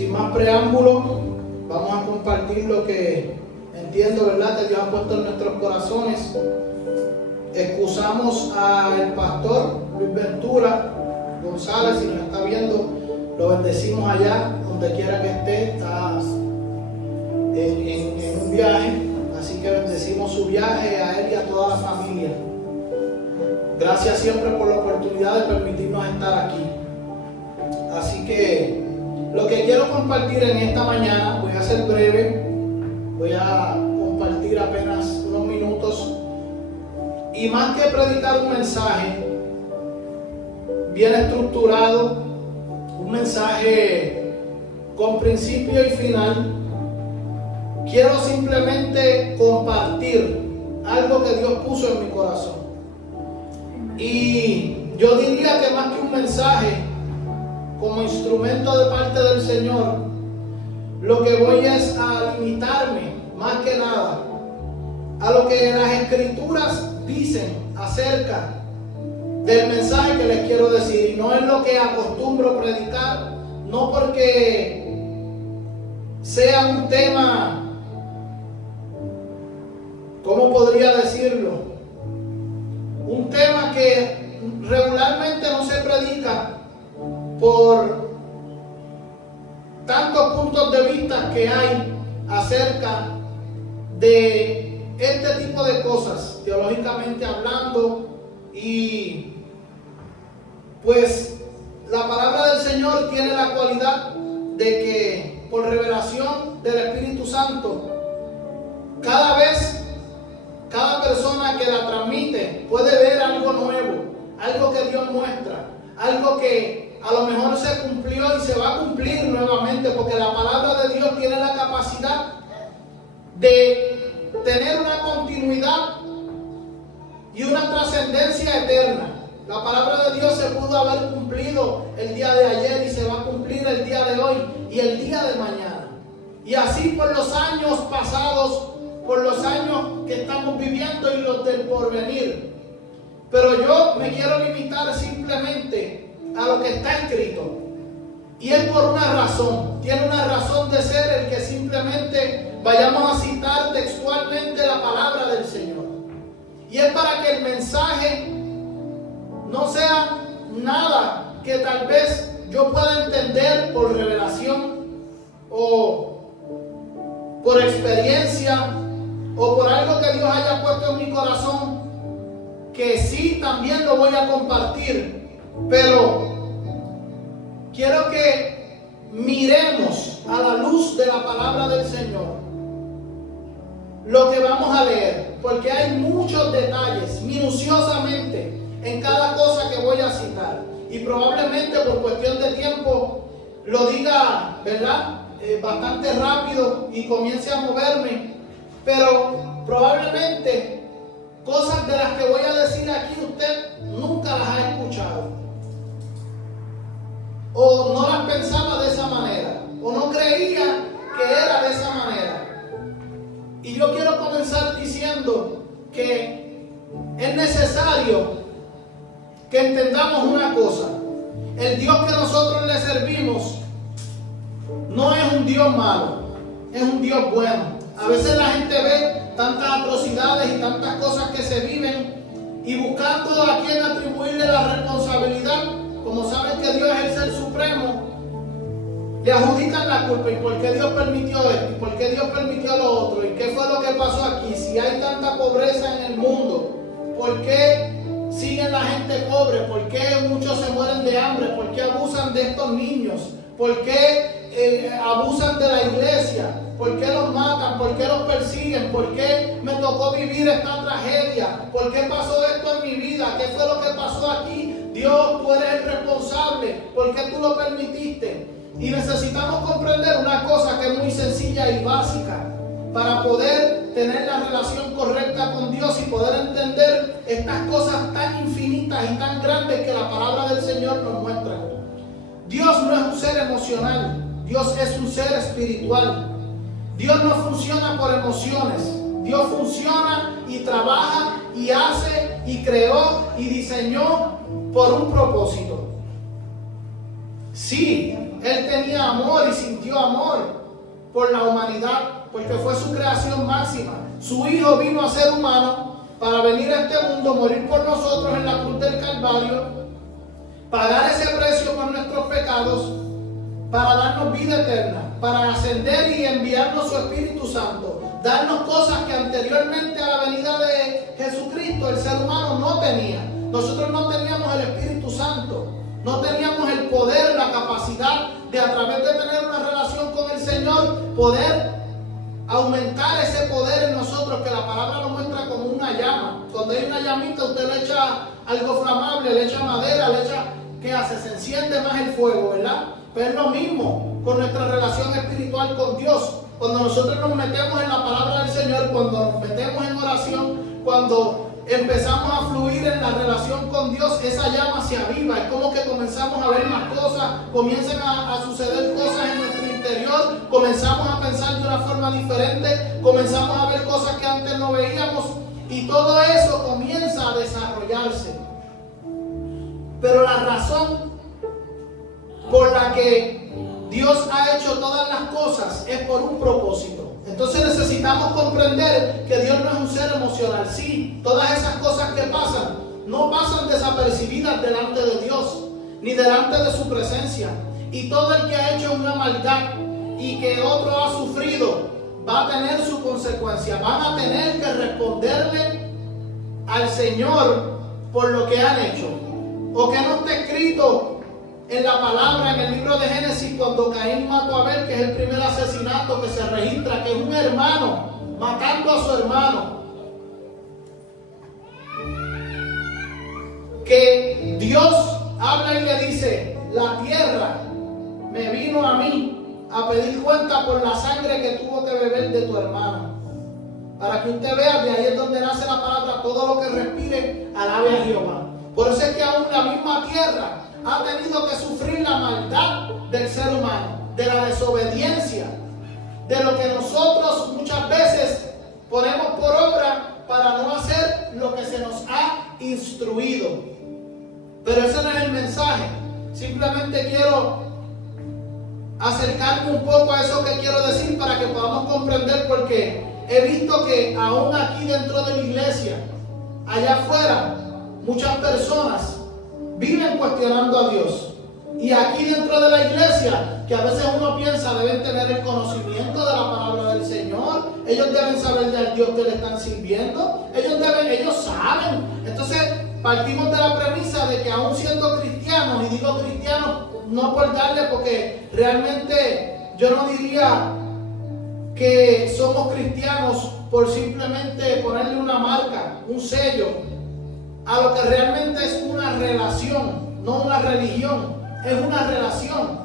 Sin más preámbulo, vamos a compartir lo que entiendo, ¿verdad?, que Dios ha puesto en nuestros corazones. Excusamos al pastor Luis Ventura González, si nos está viendo, lo bendecimos allá, donde quiera que esté, está en un viaje, así que bendecimos su viaje a él y a toda la familia. Gracias siempre por la oportunidad de permitirnos estar aquí. Así que lo que quiero compartir en esta mañana, voy a ser breve, voy a compartir apenas unos minutos, y más que predicar un mensaje bien estructurado, un mensaje con principio y final, quiero simplemente compartir algo que Dios puso en mi corazón. Y yo diría que más que un mensaje, como instrumento de parte del Señor, lo que voy es a limitarme más que nada a lo que las Escrituras dicen acerca del mensaje que les quiero decir. Y no es lo que acostumbro predicar, no porque sea un tema, ¿cómo podría decirlo? Un tema que regularmente no se predica por tantos puntos de vista que hay acerca de este tipo de cosas, teológicamente hablando. Y pues la palabra del Señor tiene la cualidad de que por revelación del Espíritu Santo, cada vez, cada persona que la transmite puede ver algo nuevo, algo que Dios muestra, algo que a lo mejor se cumplió y se va a cumplir nuevamente, porque la palabra de Dios tiene la capacidad de tener una continuidad y una trascendencia eterna. La palabra de Dios se pudo haber cumplido el día de ayer y se va a cumplir el día de hoy y el día de mañana. Y así por los años pasados, por los años que estamos viviendo y los del porvenir. Pero yo me quiero limitar simplemente a lo que está escrito. Y es por una razón. Tiene una razón de ser el que simplemente vayamos a citar textualmente la palabra del Señor. Y es para que el mensaje no sea nada que tal vez yo pueda entender por revelación o por experiencia o por algo que Dios haya puesto en mi corazón, que sí también lo voy a compartir, pero quiero que miremos a la luz de la palabra del Señor lo que vamos a leer, porque hay muchos detalles minuciosamente en cada cosa que voy a citar, y probablemente por cuestión de tiempo lo diga, ¿verdad?, bastante rápido y comience a moverme, pero probablemente cosas de las que voy a decir aquí usted nunca las ha escuchado, o no las pensaba de esa manera, o no creía que era de esa manera. Y yo quiero comenzar diciendo que es necesario que entendamos una cosa: el Dios que nosotros le servimos no es un Dios malo, es un Dios bueno. A veces la gente ve tantas atrocidades y tantas cosas que se viven, y buscando a quien atribuirle la responsabilidad, como saben que Dios es el Ser Supremo, le adjudican la culpa. ¿Y por qué Dios permitió esto? ¿Y por qué Dios permitió lo otro? ¿Y qué fue lo que pasó aquí? Si hay tanta pobreza en el mundo, ¿por qué siguen la gente pobre? ¿Por qué muchos se mueren de hambre? ¿Por qué abusan de estos niños? ¿Por qué abusan de la iglesia? ¿Por qué los matan? ¿Por qué los persiguen? ¿Por qué me tocó vivir esta tragedia? ¿Por qué pasó esto en mi vida? ¿Qué fue lo que pasó aquí? Dios, tú eres el responsable. ¿Por qué tú lo permitiste? Y necesitamos comprender una cosa que es muy sencilla y básica para poder tener la relación correcta con Dios y poder entender estas cosas tan infinitas y tan grandes que la palabra del Señor nos muestra. Dios no es un ser emocional, Dios es un ser espiritual. Dios no funciona por emociones, Dios funciona y trabaja y hace y creó y diseñó por un propósito. Sí, Él tenía amor y sintió amor por la humanidad, porque fue su creación máxima. Su Hijo vino a ser humano para venir a este mundo, morir por nosotros en la cruz del Calvario, pagar ese precio por nuestros pecados, para darnos vida eterna, para ascender y enviarnos su Espíritu Santo, darnos cosas que anteriormente a la venida de Jesucristo el ser humano no tenía. Nosotros no teníamos el Espíritu Santo, no teníamos el poder, la capacidad de a través de tener una relación con el Señor, poder aumentar ese poder en nosotros, que la palabra lo muestra como una llama. Cuando hay una llamita, usted le echa algo flamable, le echa madera, le echa, ¿qué hace? Se enciende más el fuego, ¿verdad? Pero es lo mismo con nuestra relación espiritual con Dios. Cuando nosotros nos metemos en la palabra del Señor, cuando nos metemos en oración, cuando empezamos a fluir en la relación con Dios, esa llama se aviva. Es como que comenzamos a ver más cosas, comienzan a suceder cosas en nuestro interior, comenzamos a pensar de una forma diferente, comenzamos a ver cosas que antes no veíamos, y todo eso comienza a desarrollarse. Pero la razón por la que Dios ha hecho todas las cosas es por un propósito. Entonces necesitamos comprender que Dios no es un ser emocional. Sí, todas esas cosas que pasan no pasan desapercibidas delante de Dios, ni delante de su presencia. Y todo el que ha hecho una maldad y que otro ha sufrido va a tener su consecuencia. Van a tener que responderle al Señor por lo que han hecho. O que no está escrito en la palabra, en el libro de Génesis, cuando Caín mató a Abel, que es el primer asesinato que se registra, que es un hermano matando a su hermano. Que Dios habla y le dice: la tierra me vino a mí a pedir cuenta por la sangre que tuvo que beber de tu hermano. Para que usted vea, de ahí es donde nace la palabra: todo lo que respire, alabe a Jehová. Por eso es que aún la misma tierra ha tenido que sufrir la maldad del ser humano, de la desobediencia, de lo que nosotros muchas veces ponemos por obra para no hacer lo que se nos ha instruido. Pero ese no es el mensaje. Simplemente quiero acercarme un poco a eso que quiero decir para que podamos comprender, porque he visto que aún aquí dentro de la iglesia, allá afuera, muchas personas viven cuestionando a Dios. Y aquí dentro de la iglesia, que a veces uno piensa deben tener el conocimiento de la palabra del Señor, ellos deben saber del Dios que le están sirviendo, ellos saben. Entonces partimos de la premisa de que aún siendo cristianos, y digo cristianos no por darle, porque realmente yo no diría que somos cristianos por simplemente ponerle una marca, un sello, a lo que realmente es una relación, no una religión, es una relación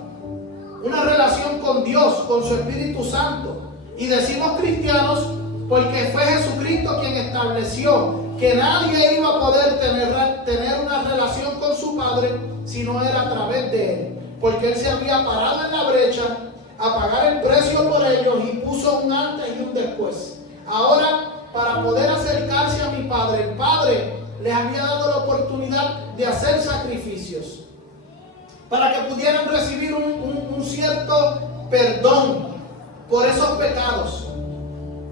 con Dios, con su Espíritu Santo. Y decimos cristianos porque fue Jesucristo quien estableció que nadie iba a poder tener una relación con su Padre si no era a través de Él, porque Él se había parado en la brecha a pagar el precio por ellos y puso un antes y un después. Ahora, para poder acercarse a mi Padre, el Padre les había dado la oportunidad de hacer sacrificios para que pudieran recibir un cierto perdón por esos pecados.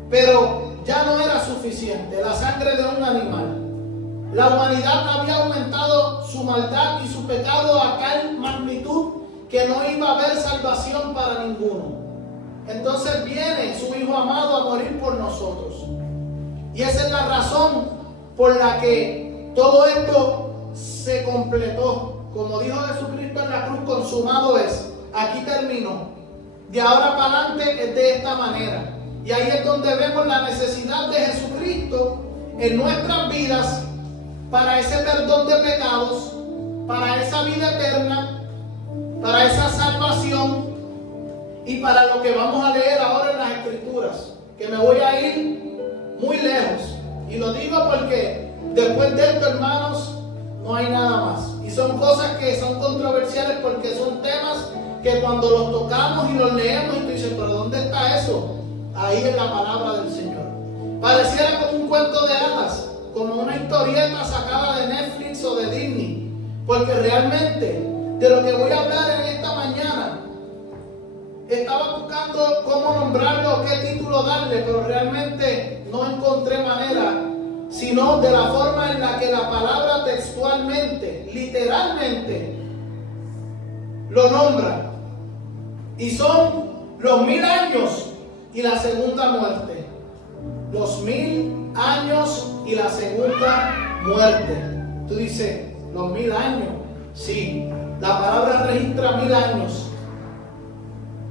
Pero ya no era suficiente la sangre de un animal. La humanidad había aumentado su maldad y su pecado a tal magnitud que no iba a haber salvación para ninguno. Entonces viene su Hijo amado a morir por nosotros. Y esa es la razón por la que todo esto se completó. Como dijo Jesucristo en la cruz, consumado es. Aquí terminó. De ahora para adelante es de esta manera. Y ahí es donde vemos la necesidad de Jesucristo en nuestras vidas para ese perdón de pecados, para esa vida eterna, para esa salvación y para lo que vamos a leer ahora en las Escrituras, que me voy a ir muy lejos. Y lo digo porque después de esto, hermanos, no hay nada más. Y son cosas que son controversiales porque son temas que cuando los tocamos y los leemos y tú dices, ¿pero dónde está eso? Ahí es la palabra del Señor. Pareciera como un cuento de hadas, como una historieta sacada de Netflix o de Disney, porque realmente de lo que voy a hablar en esta estaba buscando cómo nombrarlo, qué título darle, pero realmente no encontré manera, sino de la forma en la que la palabra textualmente, literalmente, lo nombra. Y son los 1000 años y la segunda muerte. Los 1000 años y la segunda muerte. Tú dices, los 1000 años. Sí, la palabra registra 1000 años.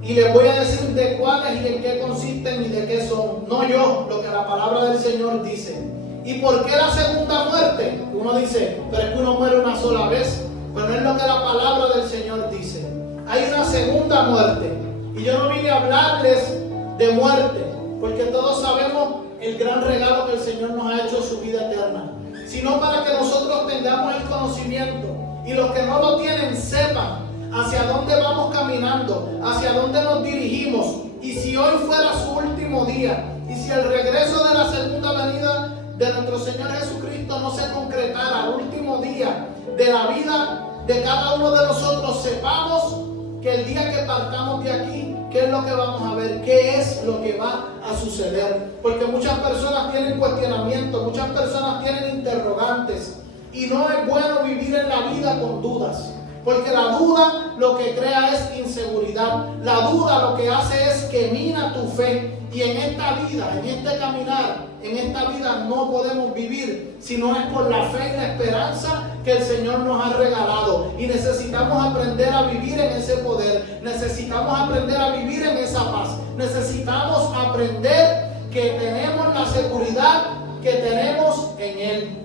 Y les voy a decir de cuáles y en qué consisten y de qué son. No yo, lo que la palabra del Señor dice. ¿Y por qué la segunda muerte? Uno dice, pero es que uno muere una sola vez. Pero no es lo que la palabra del Señor dice. Hay una segunda muerte. Y yo no vine a hablarles de muerte, porque todos sabemos el gran regalo que el Señor nos ha hecho, su vida eterna. Sino para que nosotros tengamos el conocimiento y los que no lo tienen sepan hacia dónde vamos caminando, hacia dónde nos dirigimos. Y si hoy fuera su último día, y si el regreso de la segunda venida de nuestro Señor Jesucristo no se concretara al último día de la vida de cada uno de nosotros, sepamos que el día que partamos de aquí, ¿qué es lo que vamos a ver? ¿Qué es lo que va a suceder? Porque muchas personas tienen cuestionamientos, muchas personas tienen interrogantes, y no es bueno vivir en la vida con dudas. Porque la duda lo que crea es inseguridad. La duda lo que hace es que mina tu fe. Y en esta vida, en este caminar, en esta vida no podemos vivir si no es por la fe y la esperanza que el Señor nos ha regalado. Y necesitamos aprender a vivir en ese poder. Necesitamos aprender a vivir en esa paz. Necesitamos aprender que tenemos la seguridad que tenemos en Él.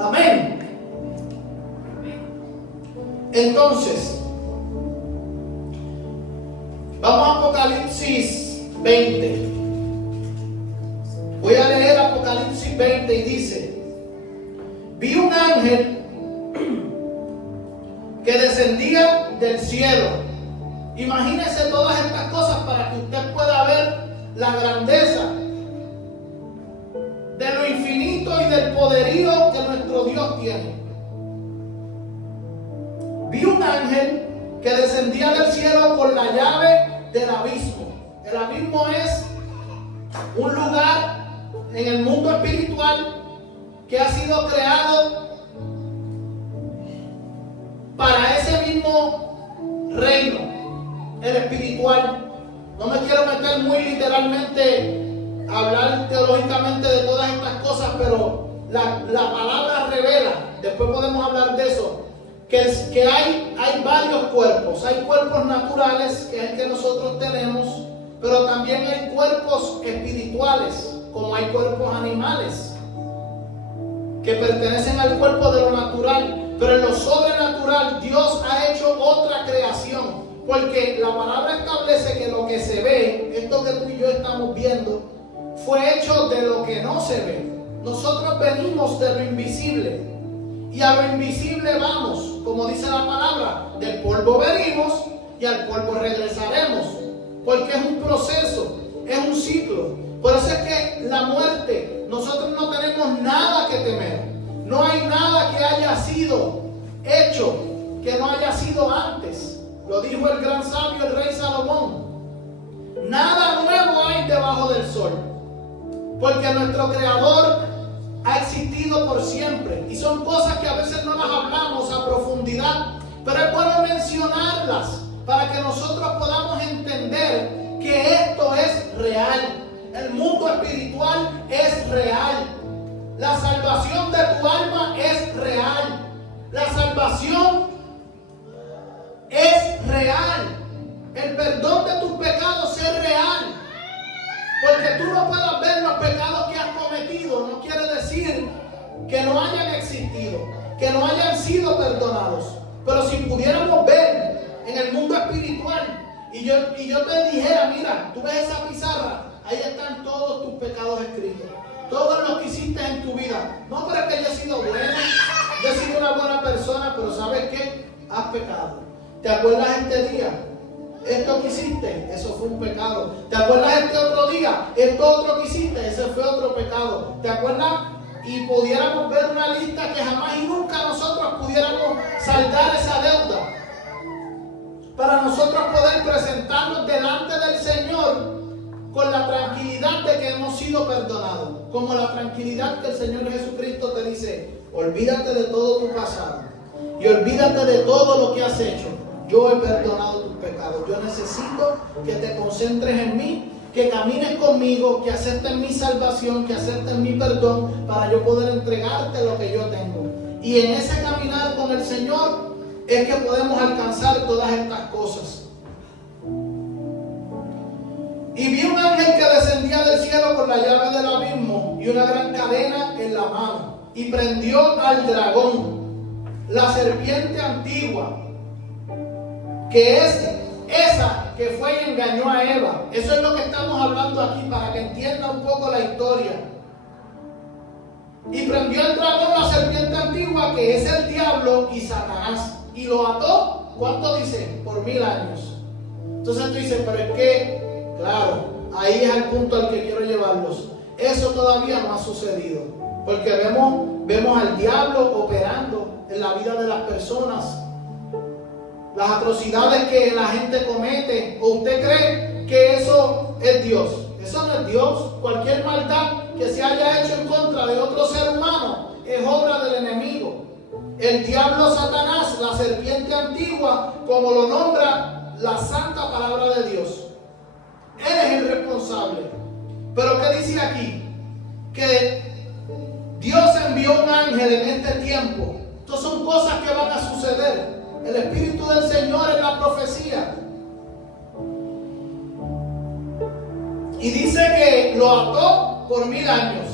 Amén. Entonces, vamos a Apocalipsis 20. Voy a leer Apocalipsis 20 y dice: vi un ángel que descendía del cielo. Imagínese todas estas cosas para que usted pueda ver la grandeza de lo infinito y del poderío que nuestro Dios tiene. Vi un ángel que descendía del cielo con la llave del abismo. El abismo es un lugar en el mundo espiritual que ha sido creado para ese mismo reino, el espiritual. No me quiero meter muy literalmente a hablar teológicamente de todas estas cosas, pero la palabra revela, después podemos hablar de eso, que hay varios cuerpos. Hay cuerpos naturales, que es el que nosotros tenemos, pero también hay cuerpos espirituales, como hay cuerpos animales, que pertenecen al cuerpo de lo natural. Pero en lo sobrenatural Dios ha hecho otra creación, porque la palabra establece que lo que se ve, esto que tú y yo estamos viendo, fue hecho de lo que no se ve. Nosotros venimos de lo invisible, y a lo invisible vamos, como dice la palabra, del polvo venimos y al polvo regresaremos, porque es un proceso, es un ciclo. Por eso es que la muerte, nosotros no tenemos nada que temer. No hay nada que haya sido hecho que no haya sido antes. Lo dijo el gran sabio, el rey Salomón. Nada nuevo hay debajo del sol, porque nuestro Creador ha existido por siempre. Y son cosas que a veces no las hablamos a profundidad, pero es bueno mencionarlas para que nosotros podamos entender que esto es real. El mundo espiritual es real. La salvación de tu alma es real. La salvación es real. El perdón de tus pecados es real. Porque tú no puedas ver los pecados que has cometido no quiere decir que no hayan existido, que no hayan sido perdonados. Pero si pudiéramos ver en el mundo espiritual y yo te dijera, mira, tú ves esa pizarra, ahí están todos tus pecados escritos, todos los que hiciste en tu vida. No, pero es que yo he sido buena, yo he sido una buena persona, pero ¿sabes qué? Has pecado. ¿Te acuerdas este día? Esto que hiciste, eso fue un pecado. ¿Te acuerdas este otro día? Esto otro que hiciste, ese fue otro pecado. ¿Te acuerdas? Y pudiéramos ver una lista que jamás y nunca nosotros pudiéramos saldar esa deuda. para nosotros poder presentarnos delante del Señor con la tranquilidad de que hemos sido perdonados, como la tranquilidad que el Señor Jesucristo te dice: olvídate de todo tu pasado y olvídate de todo lo que has hecho. Yo he perdonado tus pecados. Yo necesito que te concentres en mí, que camines conmigo, que aceptes mi salvación, que aceptes mi perdón, para yo poder entregarte lo que yo tengo. Y en ese caminar con el Señor es que podemos alcanzar todas estas cosas. Y vi un ángel que descendía del cielo con la llave del abismo y una gran cadena en la mano, y prendió al dragón, la serpiente antigua, que es esa que fue y engañó a Eva. Eso es lo que estamos hablando aquí, para que entienda un poco la historia. Y prendió al dragón, la serpiente antigua, que es el diablo y Satanás, y lo ató, ¿cuánto dice? Por 1000 años. Entonces tú dices, pero es que, claro, ahí es el punto al que quiero llevarlos. Eso todavía no ha sucedido, porque vemos al diablo operando en la vida de las personas. Las atrocidades que la gente comete. ¿O usted cree que eso es Dios? Eso no es Dios. Cualquier maldad que se haya hecho en contra de otro ser humano es obra del enemigo. El diablo, Satanás, la serpiente antigua, como lo nombra la santa palabra de Dios. Él es el responsable. Pero ¿qué dice aquí? Que Dios envió un ángel en este tiempo. Estas son cosas que van a suceder. El Espíritu del Señor es la profecía. Y dice que lo ató por 1000 años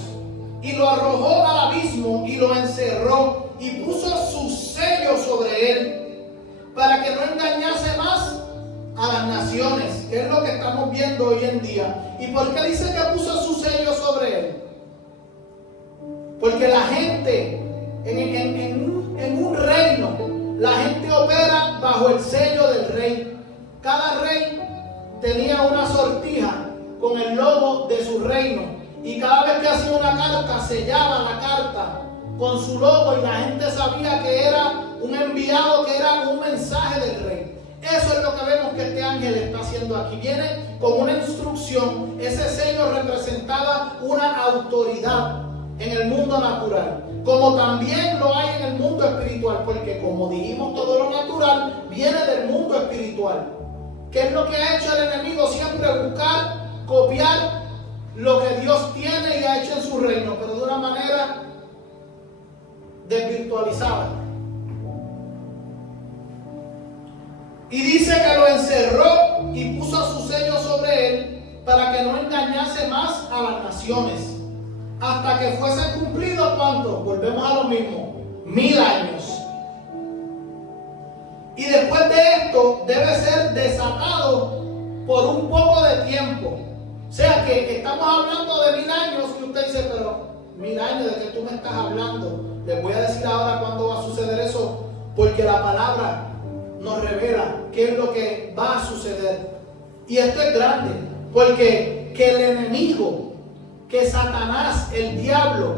y lo arrojó al abismo y lo encerró y puso su sello sobre él para que no engañase más a las naciones, que es lo que estamos viendo hoy en día. ¿Y por qué dice que puso su sello sobre él? Porque la gente en un reino, la gente opera bajo el sello del rey. Cada rey tenía una sortija con el logo de su reino, y cada vez que hacía una carta, sellaba la carta con su logo, y la gente sabía que era un enviado, que era un mensaje del rey. Eso es lo que vemos que este ángel está haciendo aquí. Viene con una instrucción. Ese sello representaba una autoridad en el mundo natural, como también lo hay en el mundo espiritual, porque como dijimos, todo lo natural viene del mundo espiritual. ¿Qué es lo que ha hecho el enemigo? Siempre buscar copiar lo que Dios tiene y ha hecho en su reino, pero de una manera desvirtualizada. Y dice que lo encerró y puso su sello sobre él para que no engañase más a las naciones, hasta que fuese cumplido, ¿cuánto? Volvemos a lo mismo, 1000 años. Y después de esto debe ser desatado por un poco de tiempo. O sea que estamos hablando de 1000 años, y usted dice, pero 1000 años, ¿de qué tú me estás hablando? Les voy a decir ahora cuándo va a suceder eso, porque la palabra nos revela qué es lo que va a suceder. Y esto es grande, porque que el enemigo, que Satanás, el diablo,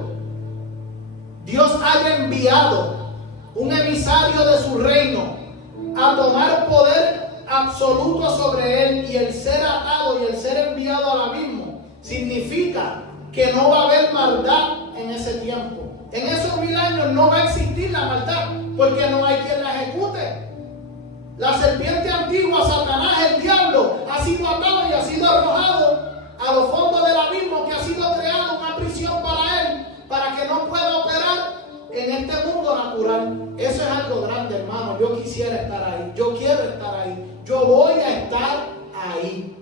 Dios haya enviado un emisario de su reino a tomar poder absoluto sobre él, y el ser atado y el ser enviado al abismo, significa que no va a haber maldad en ese tiempo. En esos 1000 años no va a existir la maldad, porque no hay quien la ejecute. La serpiente antigua, Satanás, el diablo, ha sido atado y ha sido arrojado a los fondos del abismo, que ha sido creado una prisión para él, para que no pueda operar en este mundo natural. Eso es algo grande, hermano. Yo quisiera estar ahí, yo quiero estar ahí, yo voy a estar ahí.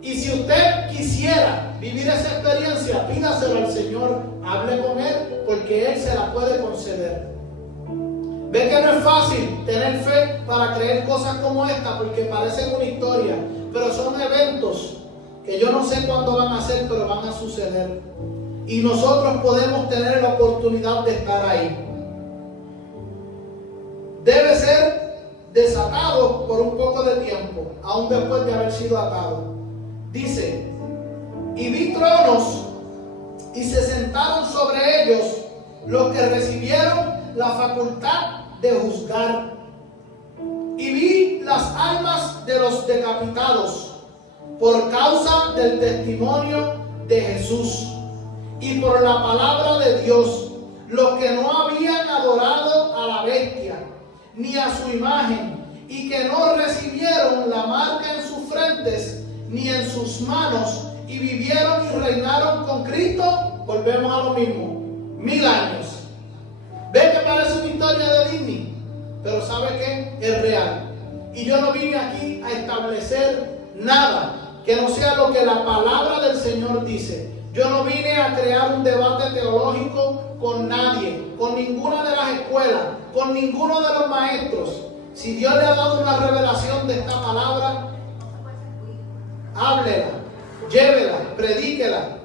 Y si usted quisiera vivir esa experiencia, pídaselo al Señor, hable con Él, porque Él se la puede conceder. Ve que no es fácil tener fe para creer cosas como esta, porque parecen una historia, pero son eventos que yo no sé cuándo van a ser, pero van a suceder. Y nosotros podemos tener la oportunidad de estar ahí. Debe ser desatado por un poco de tiempo, aún después de haber sido atado. Dice, y vi tronos, y se sentaron sobre ellos los que recibieron la facultad de juzgar. las almas de los decapitados por causa del testimonio de Jesús y por la palabra de Dios, los que no habían adorado a la bestia ni a su imagen, y que no recibieron la marca en sus frentes ni en sus manos, y vivieron y reinaron con Cristo. Volvemos a lo mismo, 1000 años. ¿Ve que parece una historia de Disney? Pero ¿sabe qué? Es real. Y yo no vine aquí a establecer nada que no sea lo que la palabra del Señor dice. Yo no vine a crear un debate teológico con nadie, con ninguna de las escuelas, con ninguno de los maestros. Si Dios le ha dado una revelación de esta palabra, háblela, llévela, predíquela.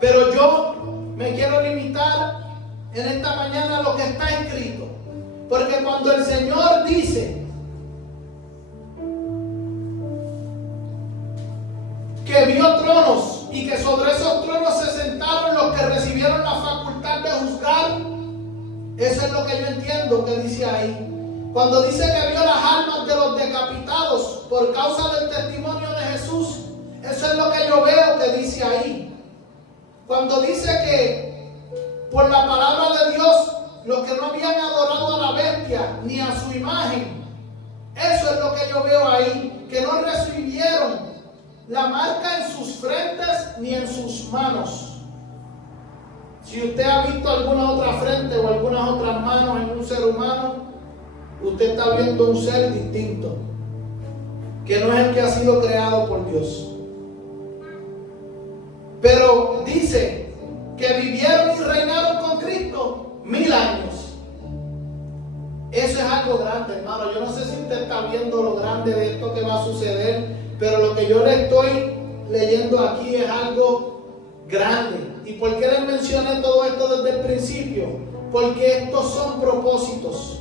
Pero yo me quiero limitar en esta mañana a lo que está escrito. Porque cuando el Señor dice que vio tronos y que sobre esos tronos se sentaron los que recibieron la facultad de juzgar, eso es lo que yo entiendo que dice ahí. Cuando dice que vio las almas de los decapitados por causa del testimonio de Jesús, eso es lo que yo veo que dice ahí. Cuando dice que por la palabra de Dios, los que no habían adorado a la bestia ni a su imagen, eso es lo que yo veo ahí, que no recibieron la marca en sus frentes ni en sus manos. Si usted ha visto alguna otra frente o algunas otras manos en un ser humano, usted está viendo un ser distinto, que no es el que ha sido creado por Dios. Pero dice que vivieron y reinaron con Cristo 1000 años. Eso es algo grande, hermano. Yo no sé si usted está viendo lo grande de esto que va a suceder, pero lo que yo le estoy leyendo aquí es algo grande. ¿Y por qué les mencioné todo esto desde el principio? Porque estos son propósitos.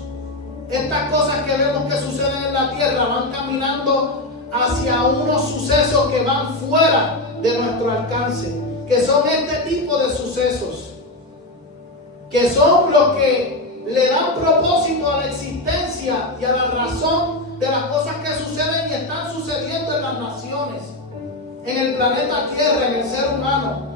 Estas cosas que vemos que suceden en la tierra van caminando hacia unos sucesos que van fuera de nuestro alcance, que son este tipo de sucesos, que son los que le dan propósito a la existencia y a la razón de las cosas que suceden y están sucediendo en las naciones, en el planeta Tierra, en el ser humano.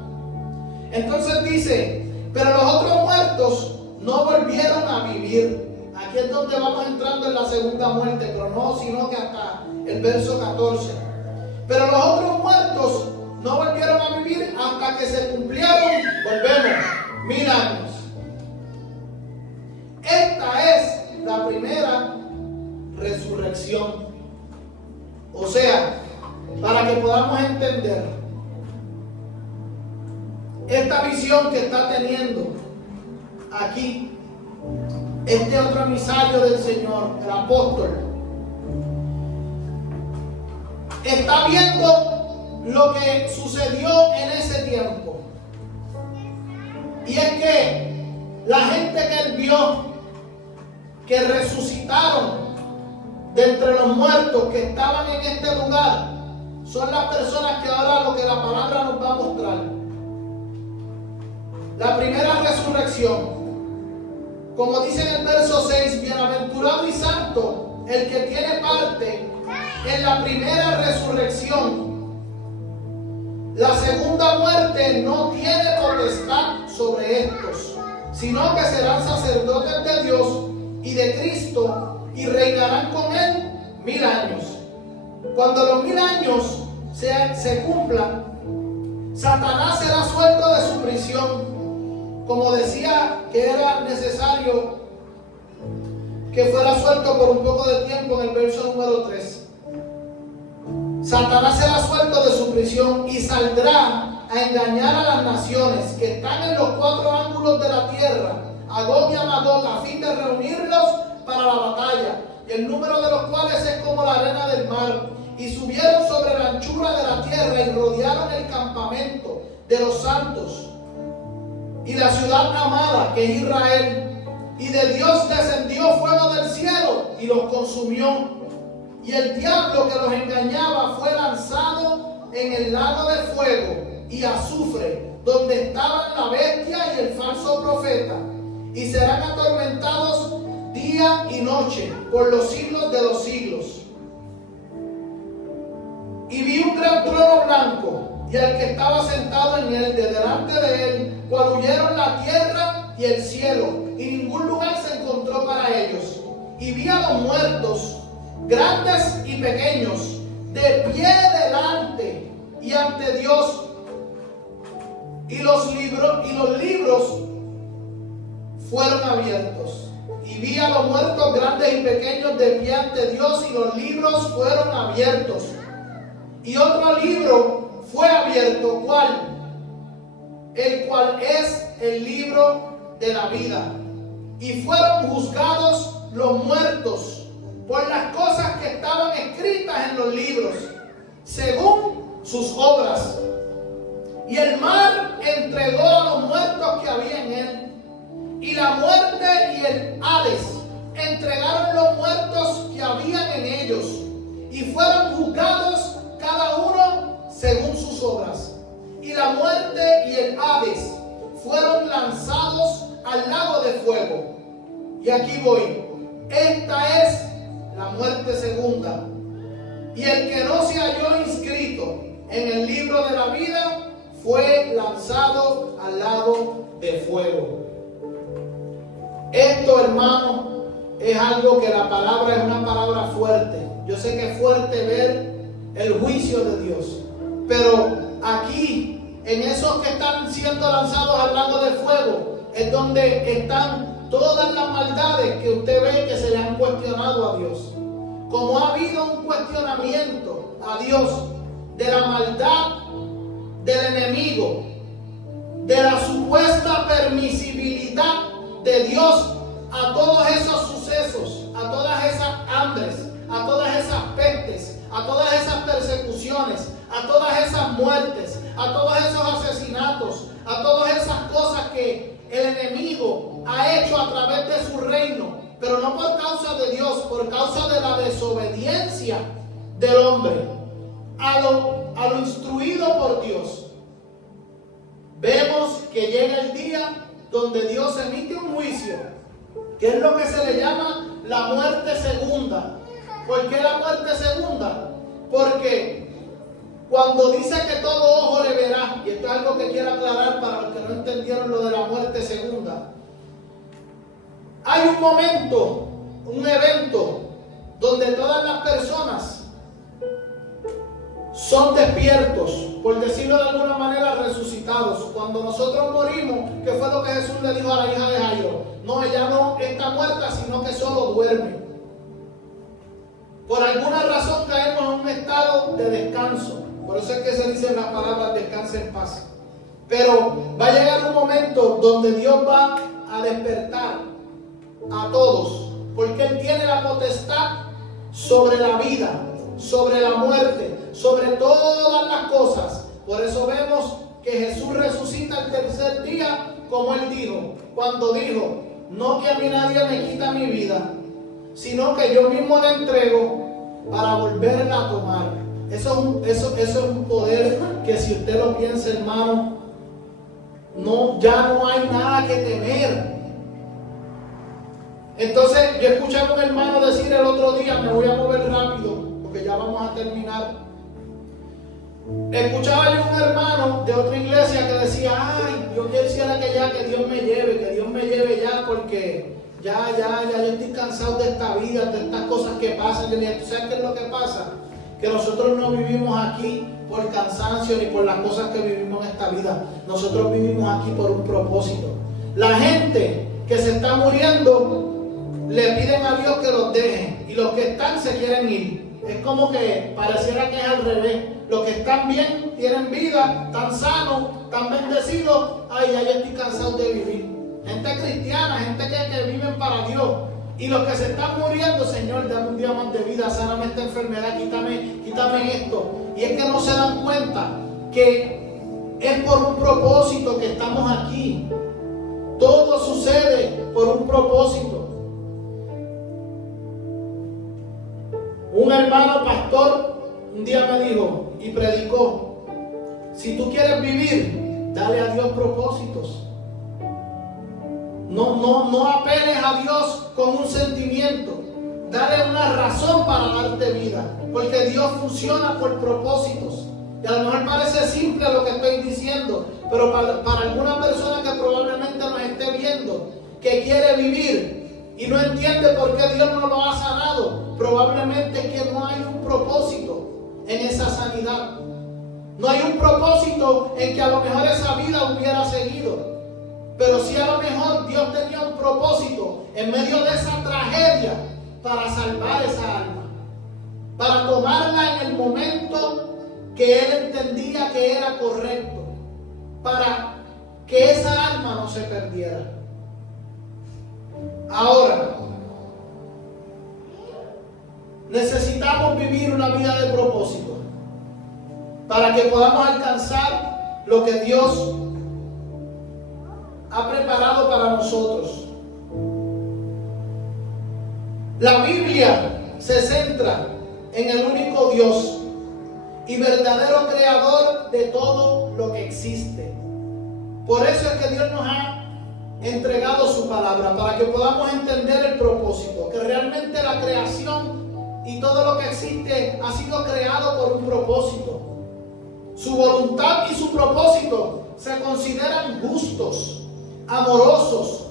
Entonces dice, pero los otros muertos no volvieron a vivir. Aquí es donde vamos entrando en la segunda muerte, pero no, sino que hasta el verso 14. Pero los otros muertos no volvieron a vivir hasta que se cumplieron, volvemos, 1000 años. Esta es la primera resurrección. O sea, para que podamos entender esta visión que está teniendo aquí este otro emisario del Señor, el apóstol, está viendo lo que sucedió en ese tiempo. Y es que la gente que él vio que resucitaron de entre los muertos que estaban en este lugar son las personas que ahora lo que la palabra nos va a mostrar. La primera resurrección, como dice en el verso 6, bienaventurado y santo el que tiene parte en la primera resurrección. La segunda muerte no tiene potestad sobre estos, sino que serán sacerdotes de Dios y de Cristo y reinarán con él 1000 años. Cuando los 1000 años se cumplan, Satanás será suelto de su prisión. Como decía que era necesario que fuera suelto por un poco de tiempo en el verso número 3. Satanás será suelto de su prisión y saldrá a engañar a las naciones que están en los 4 ángulos de la tierra, a Gog y a Magog, a fin de reunirlos para la batalla, el número de los cuales es como la arena del mar. Y subieron sobre la anchura de la tierra y rodearon el campamento de los santos y la ciudad amada que es Israel. Y de Dios descendió fuego del cielo y los consumió. Y el diablo que los engañaba fue lanzado en el lago de fuego y azufre, donde estaban la bestia y el falso profeta. Y serán atormentados día día y noche, por los siglos de los siglos. Y vi un gran trono blanco, y al que estaba sentado en él, de delante de él, cual huyeron la tierra y el cielo, y ningún lugar se encontró para ellos. Y vi a los muertos, grandes y pequeños, de pie delante y ante Dios. Y los libros fueron abiertos. Y vi a los muertos, grandes y pequeños, de pie ante Dios, y los libros fueron abiertos. Y otro libro fue abierto, el cual es el libro de la vida. Y fueron juzgados los muertos por las cosas que estaban escritas en los libros, según sus obras. Y el mar entregó a los muertos que había en él. Y la muerte y el Hades entregaron los muertos que habían en ellos. Y fueron juzgados cada uno según sus obras. Y la muerte y el Hades fueron lanzados al lago de fuego. Y aquí voy. Esta es la muerte segunda. Y el que no se halló inscrito en el libro de la vida fue lanzado al lago de fuego. Esto, hermano, es algo que la palabra es una palabra fuerte. Yo sé que es fuerte ver el juicio de Dios, pero aquí, en esos que están siendo lanzados al lago de fuego, es donde están todas las maldades que usted ve que se le han cuestionado a Dios. Como ha habido un cuestionamiento a Dios de la maldad del enemigo, de la supuesta permisibilidad de Dios a todos esos sucesos, a todas esas hambres, a todas esas pestes, a todas esas persecuciones, a todas esas muertes, a todos esos asesinatos, a todas esas cosas que el enemigo ha hecho a través de su reino, pero no por causa de Dios, por causa de la desobediencia del hombre a lo instruido por Dios. Vemos que llega el día donde Dios emite un juicio, que es lo que se le llama la muerte segunda. ¿Por qué la muerte segunda? Porque cuando dice que todo ojo le verá, y esto es algo que quiero aclarar para los que no entendieron lo de la muerte segunda, hay un momento, un evento, donde todas las personas son despiertos, por decirlo de alguna manera, resucitados. Cuando nosotros morimos, ¿qué fue lo que Jesús le dijo a la hija de Jairo? No, ella no está muerta, sino que solo duerme. Por alguna razón caemos en un estado de descanso. Por eso es que se dicen las palabras descanse en paz. Pero va a llegar un momento donde Dios va a despertar a todos, porque Él tiene la potestad sobre la vida, sobre la muerte, sobre todas las cosas. Por eso vemos que Jesús resucita el tercer día, como Él dijo, cuando dijo: no que a mí nadie me quita mi vida, sino que yo mismo la entrego para volverla a tomar. Eso es un poder que, si usted lo piensa, hermano, ya no hay nada que temer. Entonces, yo escuché a un hermano decir el otro día, me voy a mover rápido porque ya vamos a terminar. Escuchaba yo un hermano de otra iglesia que decía: ay, yo quisiera que Dios me lleve ya, porque ya yo estoy cansado de esta vida, de estas cosas que pasan. ¿Tú sabes qué es lo que pasa? Que nosotros no vivimos aquí por cansancio ni por las cosas que vivimos en esta vida. Nosotros vivimos aquí por un propósito. La gente que se está muriendo le piden a Dios que los deje, y los que están se quieren ir. Es como que pareciera que es al revés. Los que están bien, tienen vida, están sanos, están bendecidos. Ay, ya yo estoy cansado de vivir. Gente cristiana, gente que viven para Dios. Y los que se están muriendo: Señor, dame un día más de vida, sáname esta enfermedad, quítame esto. Y es que no se dan cuenta que es por un propósito que estamos aquí. Todo sucede por un propósito. Un hermano pastor un día me dijo y predicó: si tú quieres vivir, dale a Dios propósitos. No apeles a Dios con un sentimiento. Dale una razón para darte vida. Porque Dios funciona por propósitos. Y a lo mejor parece simple lo que estoy diciendo, pero para alguna persona que probablemente nos esté viendo, que quiere vivir y no entiende por qué Dios no lo ha sanado, probablemente es que no hay un propósito en esa sanidad. No hay un propósito en que a lo mejor esa vida hubiera seguido. Pero sí a lo mejor Dios tenía un propósito en medio de esa tragedia para salvar esa alma. Para tomarla en el momento que Él entendía que era correcto. Para que esa alma no se perdiera. Ahora, necesitamos vivir una vida de propósito para que podamos alcanzar lo que Dios ha preparado para nosotros. La Biblia se centra en el único Dios y verdadero creador de todo lo que existe. Por eso es que Dios nos ha entregado su palabra, para que podamos entender el propósito, que realmente la creación y todo lo que existe ha sido creado por un propósito. Su voluntad y su propósito se consideran justos, amorosos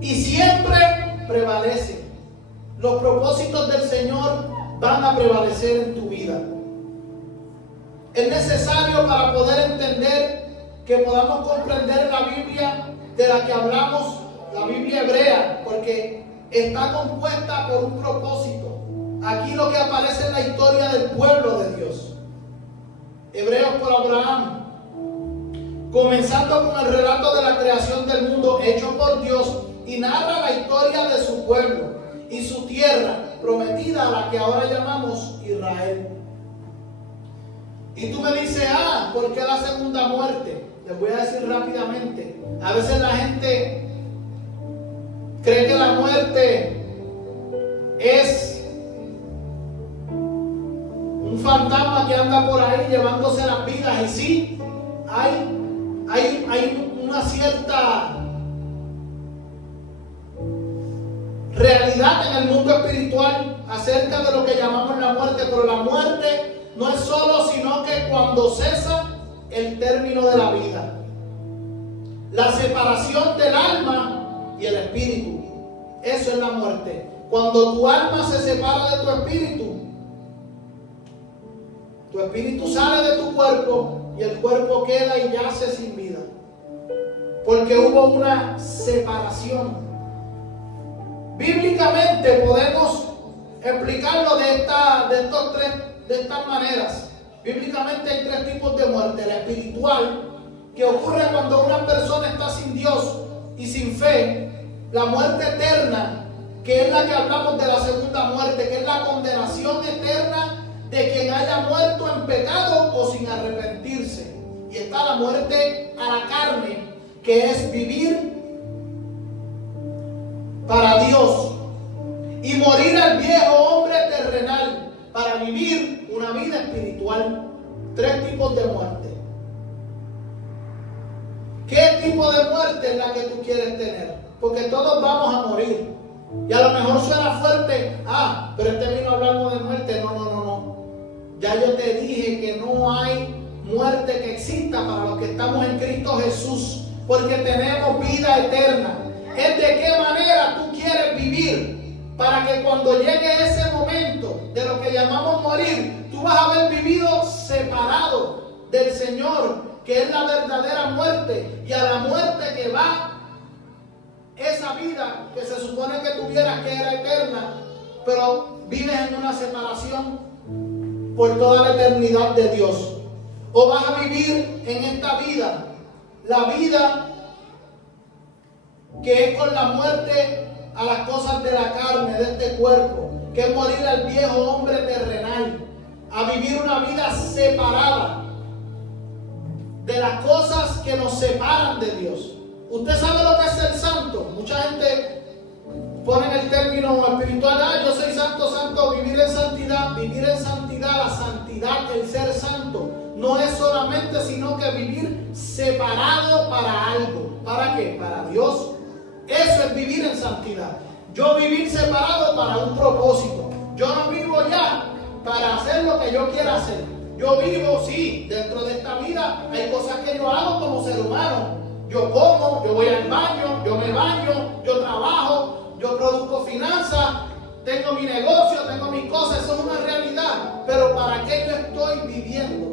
y siempre prevalecen. Los propósitos del Señor van a prevalecer en tu vida. Es necesario para poder entender que podamos comprender la Biblia de la que hablamos, la Biblia hebrea, porque está compuesta por un propósito. Aquí lo que aparece es la historia del pueblo de Dios. Hebreos por Abraham, comenzando con el relato de la creación del mundo hecho por Dios, y narra la historia de su pueblo y su tierra prometida, a la que ahora llamamos Israel. Y tú me dices, ¿por qué la segunda muerte? Les voy a decir rápidamente. A veces la gente cree que la muerte es un fantasma que anda por ahí llevándose las vidas. Y sí, hay una cierta realidad en el mundo espiritual acerca de lo que llamamos la muerte, pero la muerte no es solo, sino que cuando cesa el término de la vida, la separación del alma y el espíritu. Eso es la muerte. Cuando tu alma se separa de tu espíritu sale de tu cuerpo y el cuerpo queda y yace sin vida, porque hubo una separación. Bíblicamente podemos explicarlo de estas maneras. Bíblicamente hay tres tipos de muerte. La espiritual, que ocurre cuando una persona está sin Dios y sin fe. La muerte eterna, que es la que hablamos de la segunda muerte, que es la condenación eterna de quien haya muerto en pecado o sin arrepentirse. Y está la muerte a la carne, que es vivir para Dios y morir al viejo hombre terrenal para vivir una vida espiritual. Tres tipos de muerte. ¿Qué tipo de muerte es la que tú quieres tener? Porque todos vamos a morir. Y a lo mejor suena fuerte, pero este vino a hablarnos de muerte. No. Ya yo te dije que no hay muerte que exista para los que estamos en Cristo Jesús, porque tenemos vida eterna. Es de qué manera tú quieres vivir, para que cuando llegue ese momento de lo que llamamos morir, tú vas a haber vivido separado del Señor, que es la verdadera muerte, y a la muerte que va esa vida que se supone que tuvieras, que era eterna, pero vives en una separación por toda la eternidad de Dios. O vas a vivir en esta vida, la vida que es con la muerte a las cosas de la carne, de este cuerpo, que es morir al viejo hombre terrenal, a vivir una vida separada de las cosas que nos separan de Dios. ¿Usted sabe lo que es ser santo? Mucha gente pone en el término espiritual, yo soy santo, vivir en santidad. Vivir en santidad, la santidad, el ser santo, no es solamente sino que vivir separado para algo. ¿Para qué? Para Dios. Eso es vivir en santidad. Yo vivir separado para un propósito. Yo no vivo ya para hacer lo que yo quiera hacer. Yo vivo, sí, dentro de esta vida hay cosas que yo hago como ser humano. Yo como, yo voy al baño, yo me baño, yo trabajo, yo produzco finanzas, tengo mi negocio, tengo mis cosas, eso es una realidad. Pero ¿para qué yo estoy viviendo?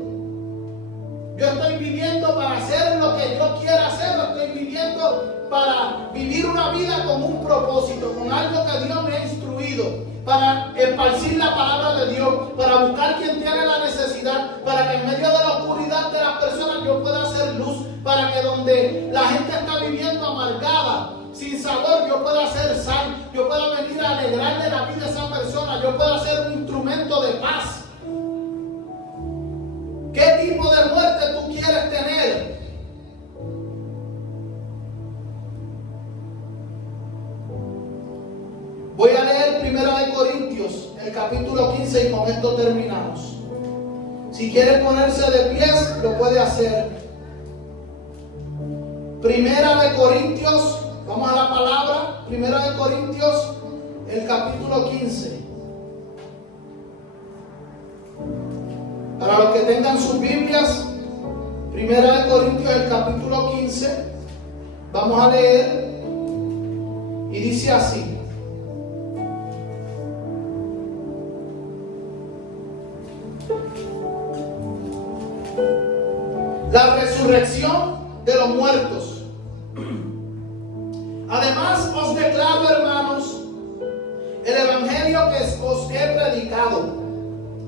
Yo estoy viviendo para hacer lo que yo quiera hacer, estoy viviendo para vivir una vida con un propósito, con algo que Dios me ha instruido, para esparcir la palabra de Dios, para buscar quien tiene la necesidad, para que en medio de la oscuridad de las personas yo pueda hacer luz, para que donde la gente está viviendo amargada, sin sabor, yo pueda hacer sal, yo pueda venir a alegrarle la vida a esa persona, yo pueda ser un instrumento de paz. ¿Qué tipo de muerte tú quieres tener? Voy a leer 1 Corintios, el capítulo 15, y con esto terminamos. Si quiere ponerse de pies, lo puede hacer. 1 Corintios, vamos a la palabra. 1 Corintios, el capítulo 15. Para los que tengan sus Biblias, 1 Corintios, el capítulo 15, vamos a leer, y dice así: la resurrección de los muertos. Además os declaro, hermanos, el evangelio que os he predicado,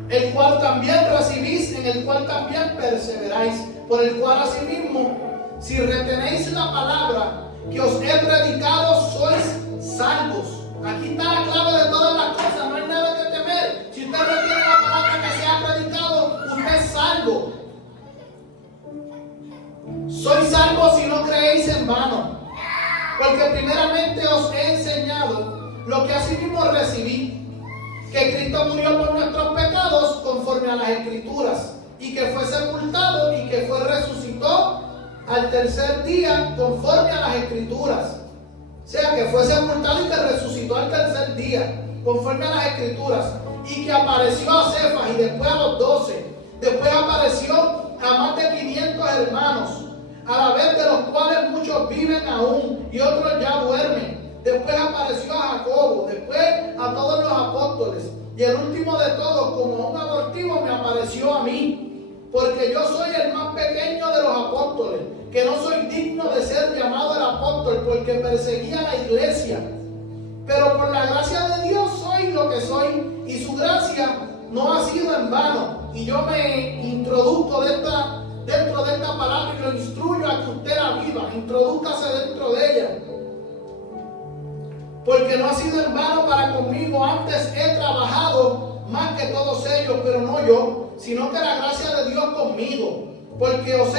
el cual también recibís, en el cual también perseveráis, por el cual asimismo, si retenéis la palabra que os he predicado, sois salvos. Aquí está la clave de todas las cosas, no hay nada que temer. Si usted retiene la palabra que se ha predicado, usted es salvo. Sois salvos si no creéis en vano, porque primeramente os he enseñado lo que asimismo recibí, que Cristo murió por nuestros pecados conforme a las Escrituras, y que fue sepultado y que fue resucitó al tercer día conforme a las Escrituras. O sea, que fue sepultado y que resucitó al tercer día conforme a las Escrituras, y que apareció a Cefas y después a los 12. Después apareció a más de 500 hermanos, a la vez de los cuales muchos viven aún y otros ya duermen. Después apareció a Jacobo, después a todos los apóstoles, y el último de todos, como un abortivo, me apareció a mí, porque yo soy el más pequeño de los apóstoles, que no soy digno de ser llamado el apóstol, porque perseguía la iglesia. Pero por la gracia de Dios soy lo que soy, y su gracia no ha sido en vano. Y yo me introduzco dentro de esta palabra y lo instruyo a que usted la viva. Introdúzcase dentro de ella. Porque no ha sido en vano para conmigo, antes he trabajado más que todos ellos, pero no yo, sino que la gracia de Dios conmigo. Porque, ellos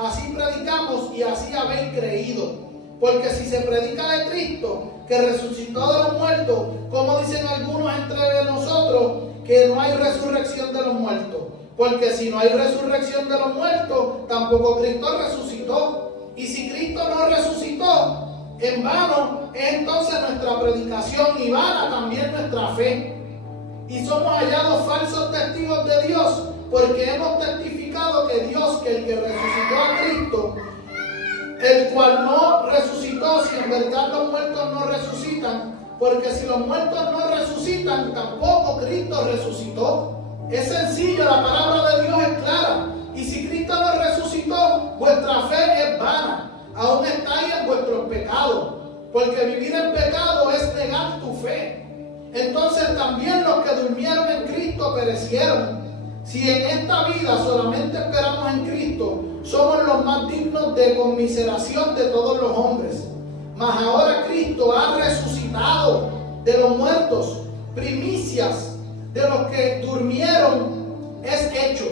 así predicamos y así habéis creído. Porque si se predica de Cristo, que resucitó de los muertos, como dicen algunos entre nosotros, que no hay resurrección de los muertos. Porque si no hay resurrección de los muertos, tampoco Cristo resucitó. Y si Cristo no resucitó, en vano es entonces nuestra predicación y vana también nuestra fe. Y somos hallados falsos testigos de Dios, porque hemos testificado que Dios, que el que resucitó a Cristo, el cual no resucitó, si en verdad los muertos no resucitan, porque si los muertos no resucitan, tampoco Cristo resucitó. Es sencillo, la palabra de Dios es clara. Y si Cristo no resucitó, vuestra fe es vana, aún estáis en vuestros pecados, porque vivir en pecado es negar tu fe. Entonces también los que durmieron en Cristo perecieron. Si en esta vida solamente esperamos en Cristo, somos los más dignos de conmiseración de todos los hombres. Mas ahora Cristo ha resucitado de los muertos, primicias de los que durmieron es hecho.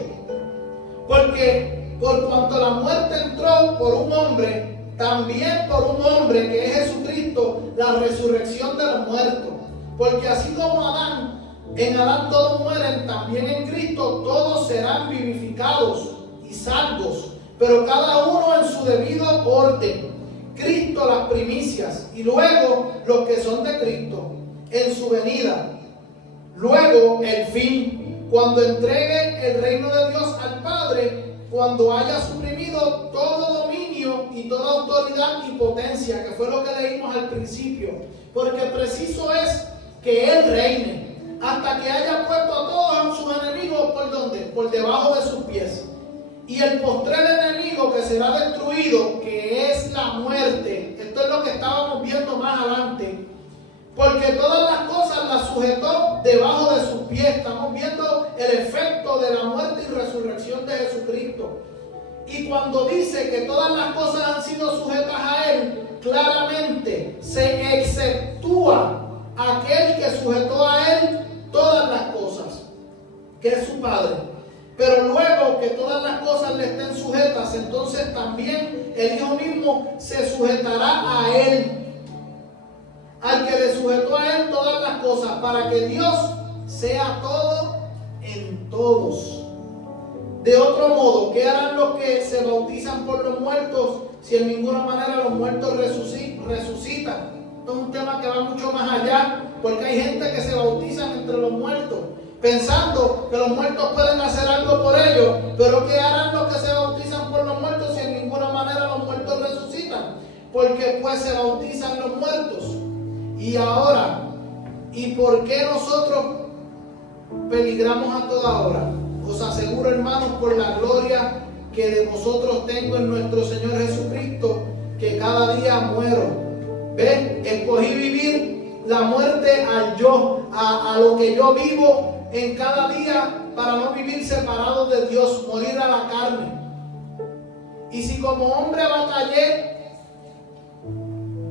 Porque por cuanto la muerte entró por un hombre, también por un hombre que es Jesucristo, la resurrección de los muertos. Porque así como en Adán todos mueren, también en Cristo todos serán vivificados. y salvos, pero cada uno en su debido orden. Cristo las primicias y luego los que son de Cristo en su venida. Luego el fin, cuando entregue el reino de Dios al Padre, cuando haya suprimido todo dominio y toda autoridad y potencia, que fue lo que leímos al principio. Porque preciso es que Él reine hasta que haya puesto a todos sus enemigos ¿por dónde? Por debajo de sus pies. Y el postrer enemigo que será destruido, que es la muerte. Esto es lo que estábamos viendo más adelante. Porque todas las cosas las sujetó debajo de sus pies. Estamos viendo el efecto de la muerte y resurrección de Jesucristo. Y cuando dice que todas las cosas han sido sujetas a Él, claramente se exceptúa aquel que sujetó a Él todas las cosas, que es su Padre. Pero luego que todas las cosas le estén sujetas, entonces también el Hijo mismo se sujetará a Él. Al que le sujetó a Él todas las cosas, para que Dios sea todo en todos. De otro modo, ¿qué harán los que se bautizan por los muertos si en ninguna manera los muertos resucitan? Esto es un tema que va mucho más allá, porque hay gente que se bautizan entre los muertos, pensando que los muertos pueden hacer algo por ellos. Pero ¿qué harán los que se bautizan por los muertos si en ninguna manera los muertos resucitan? Porque pues se bautizan los muertos. Y ahora, ¿y por qué nosotros peligramos a toda hora? Os aseguro, hermanos, por la gloria que de nosotros tengo en nuestro Señor Jesucristo, que cada día muero. ¿Ven? Escogí vivir la muerte al yo, a lo que yo vivo en cada día, para no vivir separado de Dios, morir a la carne. Y si como hombre batallé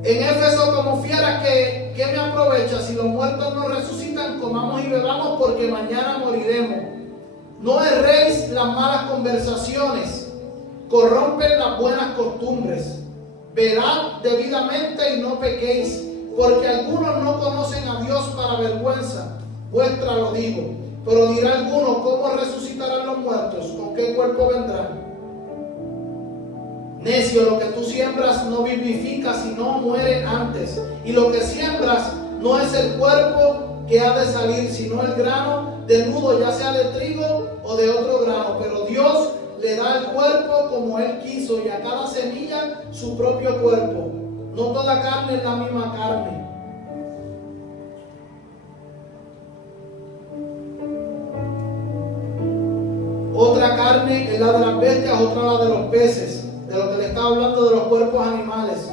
en Éfeso como fiera, ¿qué me aprovecha? Si los muertos no resucitan, comamos y bebamos, porque mañana moriremos. No erréis las malas conversaciones, corrompen las buenas costumbres. Velad debidamente y no pequéis, porque algunos no conocen a Dios para vergüenza vuestra, lo digo. Pero dirá alguno, ¿cómo resucitarán los muertos? ¿Con qué cuerpo vendrán? Necio, lo que tú siembras no vivifica, sino muere antes. Y lo que siembras no es el cuerpo que ha de salir, sino el grano desnudo, ya sea de trigo o de otro grano. Pero Dios le da el cuerpo como Él quiso, y a cada semilla su propio cuerpo. No toda carne es la misma carne. Otra carne es la de las bestias, otra la de los peces. De lo que le está hablando de los cuerpos animales.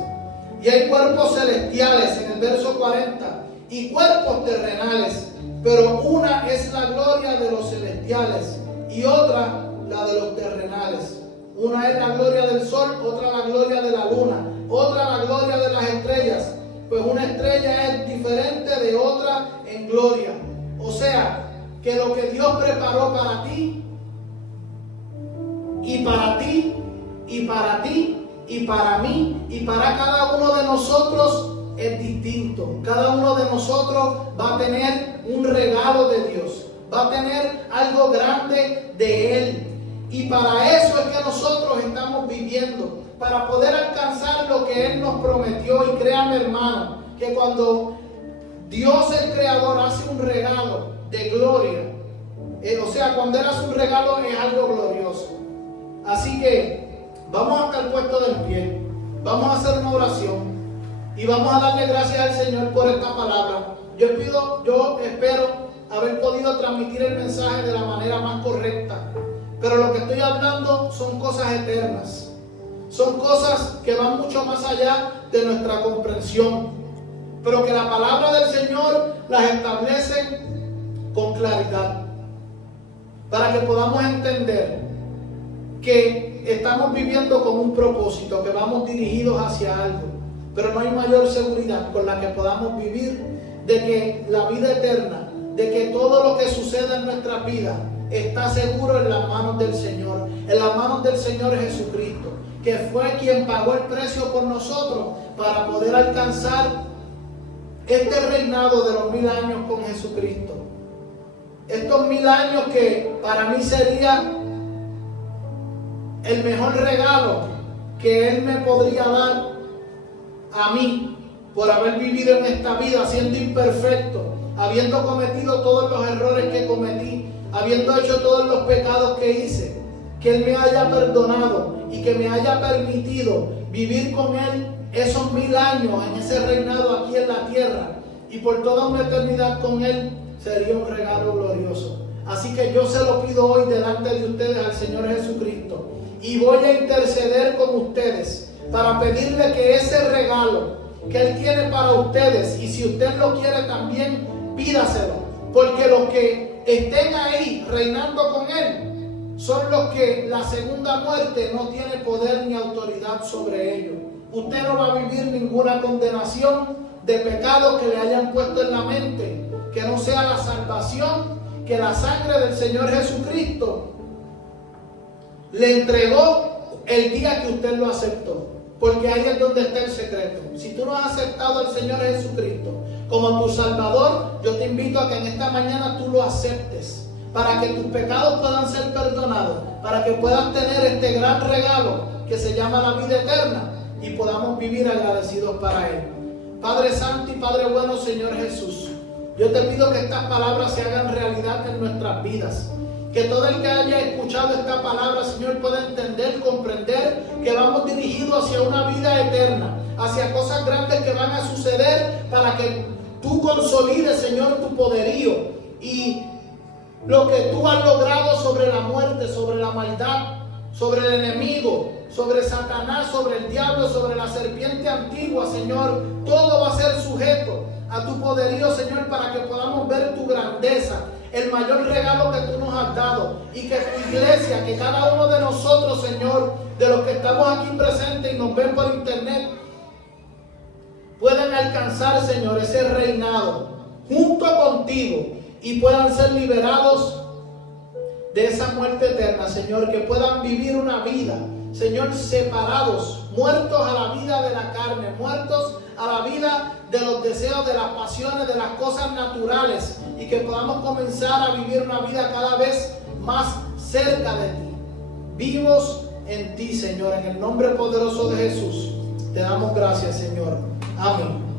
Y hay cuerpos celestiales en el verso 40 y cuerpos terrenales, pero una es la gloria de los celestiales y otra la de los terrenales. Una es la gloria del sol, otra la gloria de la luna, otra la gloria de las estrellas, pues una estrella es diferente de otra en gloria. O sea, que lo que Dios preparó para ti y para ti y para ti y para mí y para cada uno de nosotros es distinto. Cada uno de nosotros va a tener un regalo de Dios, va a tener algo grande de Él, y para eso es que nosotros estamos viviendo, para poder alcanzar lo que Él nos prometió. Y créame, hermano, que cuando Dios el Creador hace un regalo de gloria, o sea, cuando Él hace un regalo es algo glorioso. Así que vamos a estar puestos de pie, vamos a hacer una oración y vamos a darle gracias al Señor por esta palabra. Yo espero haber podido transmitir el mensaje de la manera más correcta, pero lo que estoy hablando son cosas eternas, son cosas que van mucho más allá de nuestra comprensión, pero que la palabra del Señor las establece con claridad, para que podamos entender que estamos viviendo con un propósito, que vamos dirigidos hacia algo. Pero no hay mayor seguridad con la que podamos vivir de que la vida eterna, de que todo lo que suceda en nuestra vida está seguro en las manos del Señor, en las manos del Señor Jesucristo, que fue quien pagó el precio por nosotros para poder alcanzar este reinado de los 1000 años con Jesucristo. Estos 1000 años que para mí sería el mejor regalo que Él me podría dar a mí por haber vivido en esta vida siendo imperfecto, habiendo cometido todos los errores que cometí, habiendo hecho todos los pecados que hice, que Él me haya perdonado y que me haya permitido vivir con Él esos 1000 años en ese reinado aquí en la tierra y por toda una eternidad con Él, sería un regalo glorioso. Así que yo se lo pido hoy delante de ustedes al Señor Jesucristo y voy a interceder con ustedes para pedirle que ese regalo que Él tiene para ustedes, y si usted lo quiere también, pídaselo, porque los que estén ahí reinando con Él son los que la segunda muerte no tiene poder ni autoridad sobre ellos. Usted no va a vivir ninguna condenación de pecado que le hayan puesto en la mente, que no sea la salvación que la sangre del Señor Jesucristo le entregó el día que usted lo aceptó. Porque ahí es donde está el secreto. Si tú no has aceptado al Señor Jesucristo como tu Salvador, yo te invito a que en esta mañana tú lo aceptes, para que tus pecados puedan ser perdonados, para que puedas tener este gran regalo que se llama la vida eterna y podamos vivir agradecidos para Él. Padre Santo y Padre bueno, Señor Jesús, yo te pido que estas palabras se hagan realidad en nuestras vidas. Que todo el que haya escuchado esta palabra, Señor, pueda entender, comprender que vamos dirigidos hacia una vida eterna, hacia cosas grandes que van a suceder para que tú consolides, Señor, tu poderío y lo que tú has logrado sobre la muerte, sobre la maldad, sobre el enemigo, sobre Satanás, sobre el diablo, sobre la serpiente antigua, Señor. Todo va a ser sujeto a tu poderío, Señor, para que podamos ver tu grandeza, el mayor regalo que tú nos has dado, y que tu iglesia, que cada uno de nosotros, Señor, de los que estamos aquí presentes y nos ven por internet, puedan alcanzar, Señor, ese reinado junto contigo y puedan ser liberados de esa muerte eterna, Señor, que puedan vivir una vida, Señor, separados, muertos a la vida de la carne, muertos a la vida de los deseos, de las pasiones, de las cosas naturales, y que podamos comenzar a vivir una vida cada vez más cerca de ti, vivos en ti, Señor. En el nombre poderoso de Jesús te damos gracias, Señor. Amén.